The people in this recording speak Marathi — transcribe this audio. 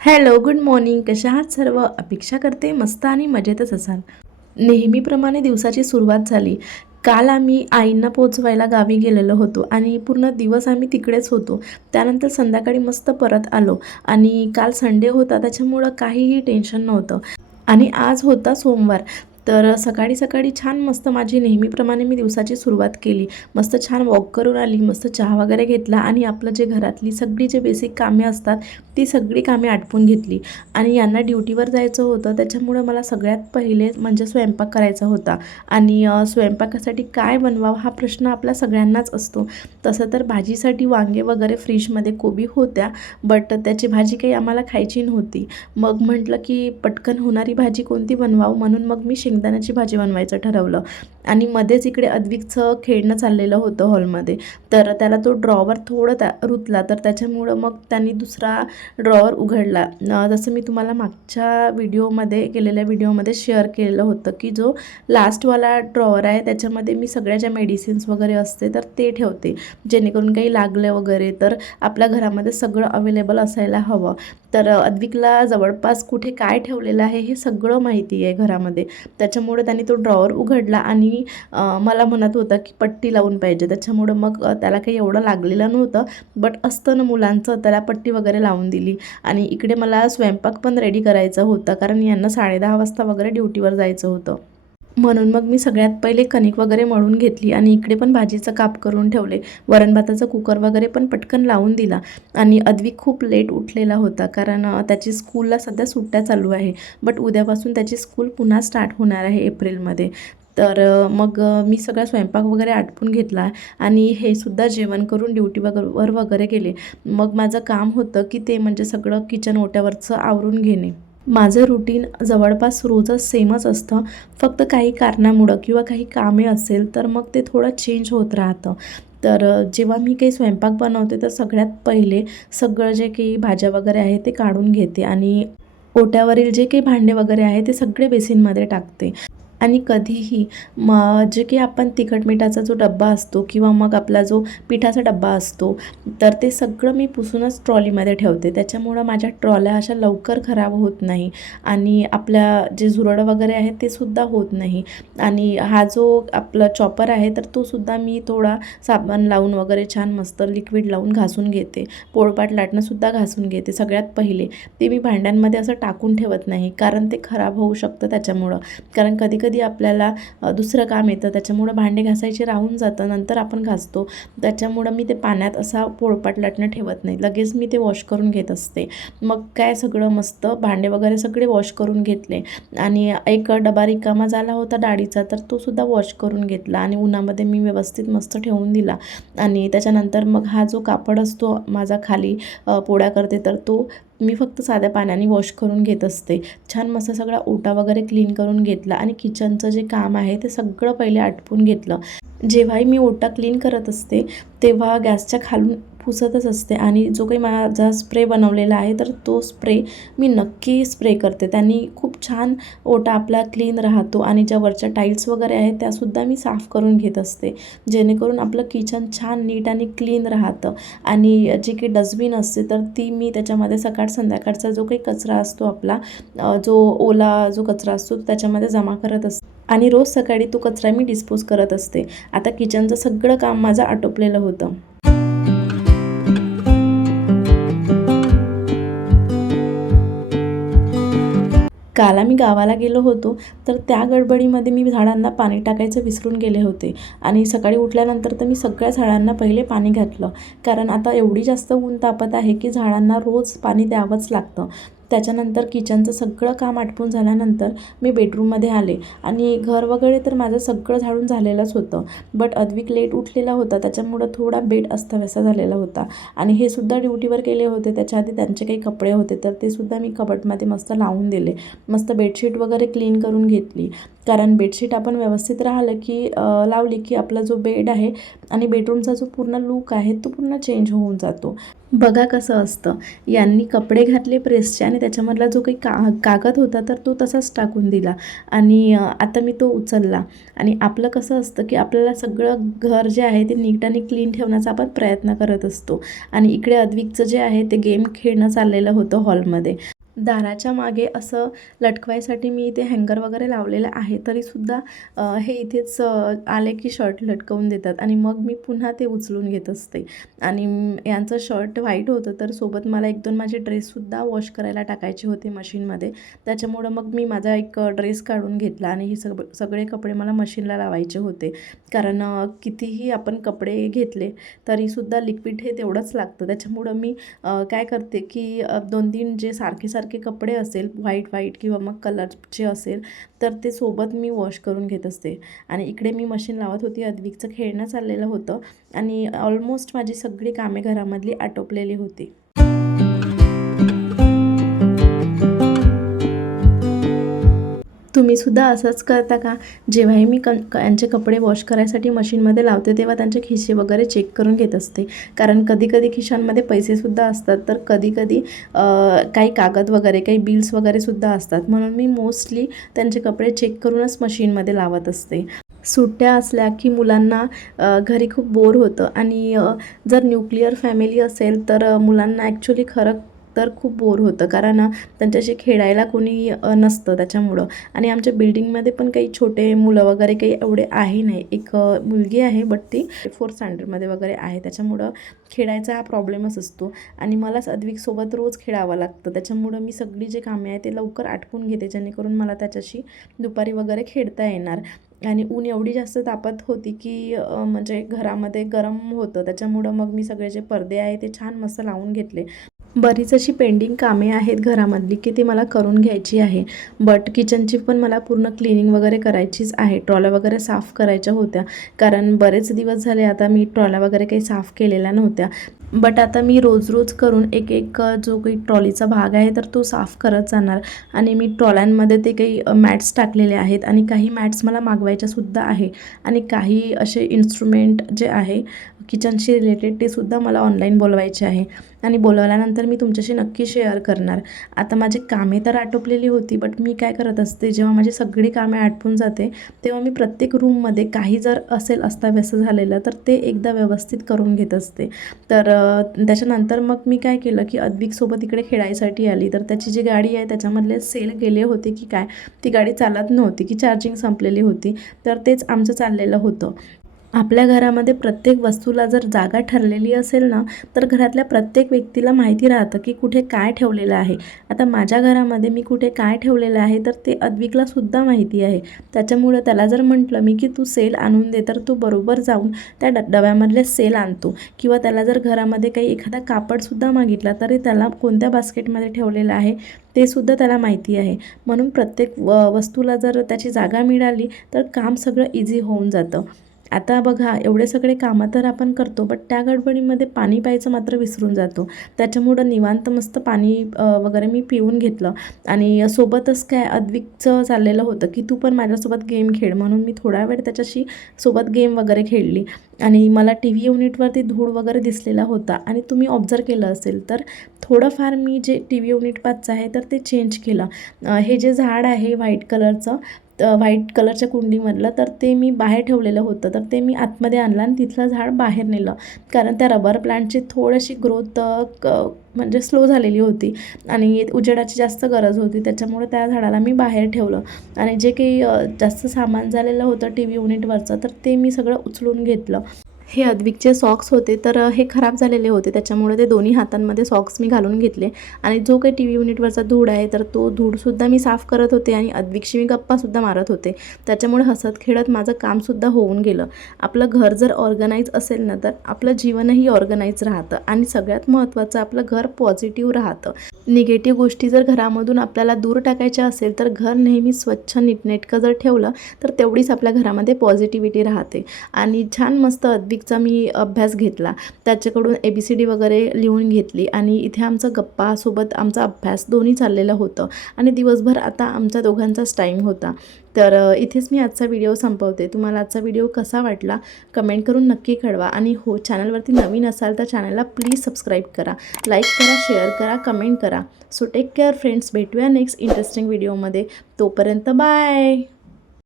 Hello, good morning. कशा आहात सर्व? अपेक्षा करते मस्त आणि मजेतच असाल. नेहमीप्रमाणे दिवसाची सुरुवात झाली. काल आम्ही आईंना पोहोचवायला गावी गेलेलो होतो आणि पूर्ण दिवस आम्ही तिकडेच होतो. त्यानंतर संध्याकाळी मस्त परत आलो आणि काल संडे होता त्याच्यामुळं काहीही टेन्शन नव्हतं. आणि आज होता सोमवार. तर सकाळी सकाळी छान मस्त माझी नेहमीप्रमाणे मी दिवसाची सुरुवात केली. मस्त छान वॉक करून आली, मस्त चहा वगैरे घेतला आणि आपलं जे घरातली सगळी जे बेसिक कामे असतात ती सगळी कामे आटपून घेतली. आणि यांना ड्युटीवर जायचं होतं त्याच्यामुळं मला सगळ्यात पहिले म्हणजे स्वयंपाक करायचा होता. आणि स्वयंपाकासाठी काय बनवावं हा प्रश्न आपल्या सगळ्यांनाच असतो. तसं तर भाजीसाठी वांगे वगैरे फ्रीजमध्ये कोबी होत्या, बट त्याची भाजी काही आम्हाला खायची नव्हती. मग म्हटलं की पटकन होणारी भाजी कोणती बनवावं, म्हणून मग मी शेंगदाण्याची भाजी बनवायचं ठरवलं. आणि मध्येच इकडे अद्विकचं खेळणं चाललेलं होतं हॉलमध्ये. तर त्याला तो ड्रॉवर थोडं रुतला, तर त्याच्यामुळं मग त्यांनी दुसरा ड्रॉवर उघडला. जसं मी तुम्हाला मागच्या केलेल्या व्हिडिओमध्ये शेअर केलेलं होतं की जो लास्टवाला ड्रॉवर आहे त्याच्यामध्ये मी सगळ्या ज्या मेडिसिन्स वगैरे असते तर ते ठेवते, जेणेकरून काही लागलं वगैरे तर आपल्या घरामध्ये सगळं अवेलेबल असायला हवं. तर अद्विकला जवळपास कुठे काय ठेवलेलं आहे हे सगळं माहिती आहे घरामध्ये. त्याच्यामुळे त्यांनी तो ड्रॉवर उघडला आणि मला म्हणत होता की पट्टी लावून पाहिजे. त्याच्यामुळं मग त्याला काही एवढं लागलेलं नव्हतं, बट असतं ना मुलांचं, त्याला पट्टी वगैरे लावून दिली. आणि इकडे मला स्वयंपाक पण रेडी करायचा होता, कारण यांना 10:30 वाजता वगैरे ड्युटीवर जायचं होतं. म्हणून मग मी सगळ्यात पहिले कणिक वगैरे मळून घेतली आणि इकडे पण भाजीचं काप करून ठेवले. वरण भाताचा कुकर वगैरे पण पटकन लावून दिला. आणि अद्विक खूप लेट उठलेला होता, कारण त्याची स्कूलला सध्या सुट्ट्या चालू आहे. बट उद्यापासून त्याची स्कूल पुन्हा स्टार्ट होणार आहे एप्रिलमध्ये. तर मग मी सगळा स्वयंपाक वगैरे आटपून घेतला आणि हे सुद्धा जेवण करून ड्युटीवर वगैरे गेले. मग माझं काम होतं की ते म्हणजे सगळं किचन ओट्यावरचं आवरून घेणे. माझं रुटीन जवळपास रोजच सेमच असतं. फक्त काही कारणामुळं किंवा काही कामे असेल तर मग ते थोडं चेंज होत राहतं. तर जेव्हा मी काही स्वयंपाक बनवते तर सगळ्यात पहिले सगळं जे काही भाज्या वगैरे आहे ते काढून घेते आणि ओट्यावरील जे काही भांडे वगैरे आहे ते सगळे बेसिनमध्ये टाकते. आणि कधीही जे की आपण तिखट मिठाचा जो डब्बा असतो किंवा मग आपला जो पिठाचा डब्बा असतो, तर ते सगळं मी पुसूनच ट्रॉलीमध्ये ठेवते. त्याच्यामुळं माझ्या ट्रॉल्या अशा लवकर खराब होत नाही आणि आपल्या जे झुरळ वगैरे आहे ते सुद्धा होत नाही. आणि हा जो आपला चॉपर आहे तर तो सुद्धा मी थोडा साबण लावून वगैरे छान मस्त लिक्विड लावून घासून घेते. पोळपाट लाटणंसुद्धा घासून घेते सगळ्यात पहिले. ते मी भांड्यांमध्ये असं टाकून ठेवत नाही, कारण ते खराब होऊ शकतं त्याच्यामुळं. कारण कधी आपल्याला दुसरं काम येतं, त्याच्यामुळं भांडे घासायचे राहून जातं, नंतर आपण घासतो. त्याच्यामुळं मी ते पाण्यात असा पोळपाट लाटणं ठेवत नाही, लगेच मी ते वॉश करून घेत असते. मग काय सगळं मस्त भांडे वगैरे सगळे वॉश करून घेतले. आणि एक डबा रिकामा झाला होता डाळीचा, तर तो सुद्धा वॉश करून घेतला आणि उन्हामध्ये मी व्यवस्थित मस्त ठेवून दिला. आणि त्याच्यानंतर मग हा जो कापड असतो माझा खाली पोळ्या करते, तर तो मी फक्त साध्या पाण्याने वॉश करून घेत असते. छान मस्त सगळा ओटा वगैरे क्लीन करून घेतला आणि किचनचं जे काम आहे ते सगळं पहिले आटपून घेतलं. जेव्हाही मी ओटा क्लीन करत असते तेव्हा गॅसच्या खालून पुसतच असते आणि जो काही माझा स्प्रे बनवलेला आहे तर तो स्प्रे मी नक्की स्प्रे करते. त्यांनी खूप छान ओटा आपला क्लीन राहतो आणि ज्या वरच्या टाईल्स वगैरे आहेत त्यासुद्धा मी साफ करून घेत असते, जेणेकरून आपलं किचन छान नीट आणि क्लीन राहतं. आणि जी काही डस्टबिन असते तर ती मी त्याच्यामध्ये सकाळ संध्याकाळचा जो काही कचरा असतो आपला, जो ओला जो कचरा असतो त्याच्यामध्ये जमा करत असते आणि रोज सकाळी तो कचरा मी डिस्पोज करत असते. आता किचनचं सगळं काम माझं आटोपलेलं होतं. काल आम्ही गावाला गेलो होतो, तर त्या गडबडीमध्ये मी झाडांना पाणी टाकायचं विसरून गेले होते. आणि सकाळी उठल्यानंतर तर मी सगळ्या झाडांना पहिले पाणी घातलं, कारण आता एवढी जास्त ऊन तापत आहे की झाडांना रोज पाणी द्यावंच लागतं. त्याच्यानंतर किचनचं सगळं काम आटपून झाल्यानंतर मी बेडरूममध्ये आले आणि घर वगैरे तर माझं सगळं झाडून झालेलंच होतं. बट अद्विक लेट उठलेला होता, त्याच्यामुळं थोडा बेड अस्ताव्यस्त झालेला होता. आणि हे सुद्धा ड्युटीवर गेले होते, त्याच्या आधी त्यांचे काही कपडे होते तर ते सुद्धा मी कबटमध्ये मस्त लावून दिले. मस्त बेडशीट वगैरे क्लीन करून घेतली, कारण बेडशीट आपण व्यवस्थित राहिलं की लावली की आपला जो बेड आहे आणि बेडरूमचा जो पूर्ण लूक आहे तो पूर्ण चेंज होऊन जातो. बघा कसं असतं, यांनी कपडे घातले प्रेसचे आणि त्याच्यामधला जो काही कागद होता तर तो तसाच टाकून दिला आणि आता मी तो उचलला. आणि आपलं कसं असतं की आपल्याला सगळं घर जे आहे ते नीट आणि क्लीन ठेवण्याचा आपण प्रयत्न करत असतो. आणि इकडे अद्विकचं जे आहे ते गेम खेळणं चाललेलं होतं हॉलमध्ये. दाराच्या मागे असं लटकवायसाठी मी इथे हँगर वगैरे लावलेलं आहे, तरीसुद्धा हे इथेच आले की शर्ट लटकवून देतात आणि मग मी पुन्हा ते उचलून घेत असते. आणि यांचं शर्ट व्हाईट होतं, तर सोबत मला 1-2 माझे ड्रेससुद्धा वॉश करायला टाकायचे होते मशीनमध्ये. त्याच्यामुळं मग मी माझा एक ड्रेस काढून घेतला आणि हे सगळे कपडे मला मशीनला लावायचे होते. कारण कितीही आपण कपडे घेतले तरीसुद्धा लिक्विड हे तेवढंच लागतं. त्याच्यामुळं मी काय करते की 2-3 जे सारखे कपडे असेल व्हाईट किंवा मग कलरचे असेल तर ते सोबत मी वॉश करून घेत असते. आणि इकडे मी मशीन लावत होती, अद्विकचं खेळणं चाललेलं होतं आणि ऑलमोस्ट माझी सगळी कामे घरामधली आटोपलेली होती. तुम्हीसुद्धा असंच करता का? जेव्हाही मी यांचे कपडे वॉश करायसाठी मशीनमध्ये लावते तेव्हा त्यांचे खिसे वगैरे चेक करून घेत असते. कारण कधी खिशांमध्ये पैसेसुद्धा असतात, तर कधी काही कागद वगैरे, काही बिल्स वगैरेसुद्धा असतात. म्हणून मी मोस्टली त्यांचे कपडे चेक करूनच मशीनमध्ये लावत असते. सुट्ट्या असल्या की मुलांना घरी खूप बोर होतं आणि जर न्यूक्लिअर फॅमिली असेल तर मुलांना ॲक्च्युली खरं तर खूप बोर होतं, कारण त्यांच्याशी खेळायला कोणी नसतं त्याच्यामुळं. आणि आमच्या बिल्डिंगमध्ये पण काही छोटे मुलं वगैरे काही एवढे आहे नाही. एक मुलगी आहे, बट ती 4th स्टँडर्डमध्ये वगैरे आहे. त्याच्यामुळं खेळायचा हा प्रॉब्लेमच असतो आणि मलाच अद्विकसोबत रोज खेळावं लागतं. त्याच्यामुळं मी सगळी जे कामे आहे ते लवकर आटपून घेते, जेणेकरून मला त्याच्याशी दुपारी वगैरे खेळता येणार. आणि ऊन एवढी जास्त तापत होती की म्हणजे घरामध्ये गरम होतं. त्याच्यामुळं मग मी सगळे जे पडदे आहे ते छान मस्त लावून घेतले. बरीच अशी पेंडिंग कामे आहेत घरामधली की ती मला करून घ्यायची आहे. बट किचनची पण मला पूर्ण क्लिनिंग वगैरे करायचीच आहे. ट्रॉल्या वगैरे साफ करायच्या होत्या, कारण बरेच दिवस झाले आता मी ट्रॉल्या वगैरे काही साफ केलेल्या नव्हत्या. बट आता मी रोज करून एक जो काही ट्रॉलीचा भाग आहे तर तो साफ करत जाणार. आणि मी ट्रॉल्यांमध्ये ते काही मॅट्स टाकलेले आहेत आणि काही मॅट्स मला मागवायच्यासुद्धा आहे. आणि काही असे इन्स्ट्रुमेंट जे आहे किचनशी रिलेटेड ते सुद्धा मला ऑनलाईन बोलवायचे आहे आणि बोलवल्यानंतर मी तुमच्याशी नक्की शेअर करणार. आता माझी कामे तर आटोपलेली होती, बट मी काय करत असते, जेव्हा माझी सगळी कामे आटपून जाते तेव्हा मी प्रत्येक रूममध्ये काही जर असेल अस्ताव्यस्त झालेलं तर ते एकदा व्यवस्थित करून घेत असते. तर त्याच्यानंतर मग मी काय केलं की अद्विकसोबत इकडे खेळायसाठी आली, तर त्याची जी गाडी आहे त्याच्यामधले सेल गेले होते की काय, ती गाडी चालत नव्हती की चार्जिंग संपलेली होती. तर तेच आमचं चाललेलं होतं. आपल्या घरामध्ये प्रत्येक वस्तूला जर जागा ठरलेली असेल ना, तर घरातल्या प्रत्येक व्यक्तीला माहिती राहतं की कुठे काय ठेवलेलं आहे. आता माझ्या घरामध्ये मी कुठे काय ठेवलेलं आहे तर ते अद्विकलासुद्धा माहिती आहे. त्याच्यामुळं त्याला जर म्हटलं मी की तू सेल आणून दे, तर तो बरोबर जाऊन त्या डब्यामधले सेल आणतो. किंवा त्याला जर घरामध्ये काही एखादा कापडसुद्धा मागितला तरी त्याला कोणत्या बास्केटमध्ये ठेवलेलं आहे ते सुद्धा त्याला माहिती आहे. म्हणून प्रत्येक वस्तूला जर त्याची जागा मिळाली तर काम सगळं इझी होऊन जातं. आता बघा, एवढे सगळे कामं तर आपण करतो, बट त्या गडबडीमध्ये पाणी प्यायचं मात्र विसरून जातो. त्याच्यामुळं निवांत मस्त पाणी वगैरे मी पिऊन घेतलं. आणि सोबतच काय अद्विकचं चाललेलं होतं की तू पण माझ्यासोबत गेम खेळ, म्हणून मी थोडा वेळ त्याच्याशी सोबत गेम वगैरे खेळली. आणि मला TV युनिटवरती धूळ वगैरे दिसलेला होता आणि तुम्ही ऑब्झर्व केलं असेल तर थोडंफार मी जे TV युनिट पाचचं आहे तर ते चेंज केलं. हे जे झाड आहे व्हाईट कलरचं, व्हाईट कलरच्या कुंडीमधलं, तर ते मी बाहेर ठेवलेलं होतं, तर ते मी आतमध्ये आणलं आणि तिथलं झाड बाहेर नेलं. कारण त्या रबर प्लांटची थोडीशी ग्रोथ म्हणजे स्लो झालेली होती आणि उजेडाची जास्त गरज होती. त्याच्यामुळे त्या झाडाला मी बाहेर ठेवलं. आणि जे काही जास्त सामान झालेलं होतं TV युनिटवरचं तर ते मी सगळं उचलून घेतलं. हे अद्विकचे सॉक्स होते, तर हे खराब झालेले होते, त्याच्यामुळे ते दोन्ही हातांमध्ये सॉक्स मी घालून घेतले. आणि जो काही TV युनिटवरचा धूळ आहे तर तो धूळसुद्धा मी साफ करत होते आणि अद्विकशी मी गप्पासुद्धा मारत होते. त्याच्यामुळे हसत खेळत माझं कामसुद्धा होऊन गेलं. आपलं घर जर ऑर्गनाईज असेल ना तर आपलं जीवनही ऑर्गनाईज राहतं आणि सगळ्यात महत्त्वाचं आपलं घर पॉझिटिव्ह राहतं. निगेटिव्ह गोष्टी जर घरामधून आपल्याला दूर टाकायच्या असेल तर घर नेहमी स्वच्छ नीटनेटकं जर ठेवलं तर तेवढीच आपल्या घरामध्ये पॉझिटिव्हिटी राहते. आणि छान मस्त अद्विक बेसिकचा मी अभ्यास घेतला, त्याच्याकडून ABCD वगैरे लिहून घेतली आणि इथे आमचा गप्पासोबत आमचा अभ्यास दोन्ही चाललेलं होतं आणि दिवसभर आता आमच्या दोघांचाच टाईम होता. तर इथेच मी आजचा व्हिडिओ संपवते. तुम्हाला आजचा व्हिडिओ कसा वाटला कमेंट करून नक्की कळवा आणि हो, चॅनलवरती नवीन असाल तर चॅनलला प्लीज सबस्क्राईब करा, लाईक करा, शेअर करा, कमेंट करा. सो टेक केअर फ्रेंड्स, भेटूया नेक्स्ट इंटरेस्टिंग व्हिडिओमध्ये. तोपर्यंत बाय.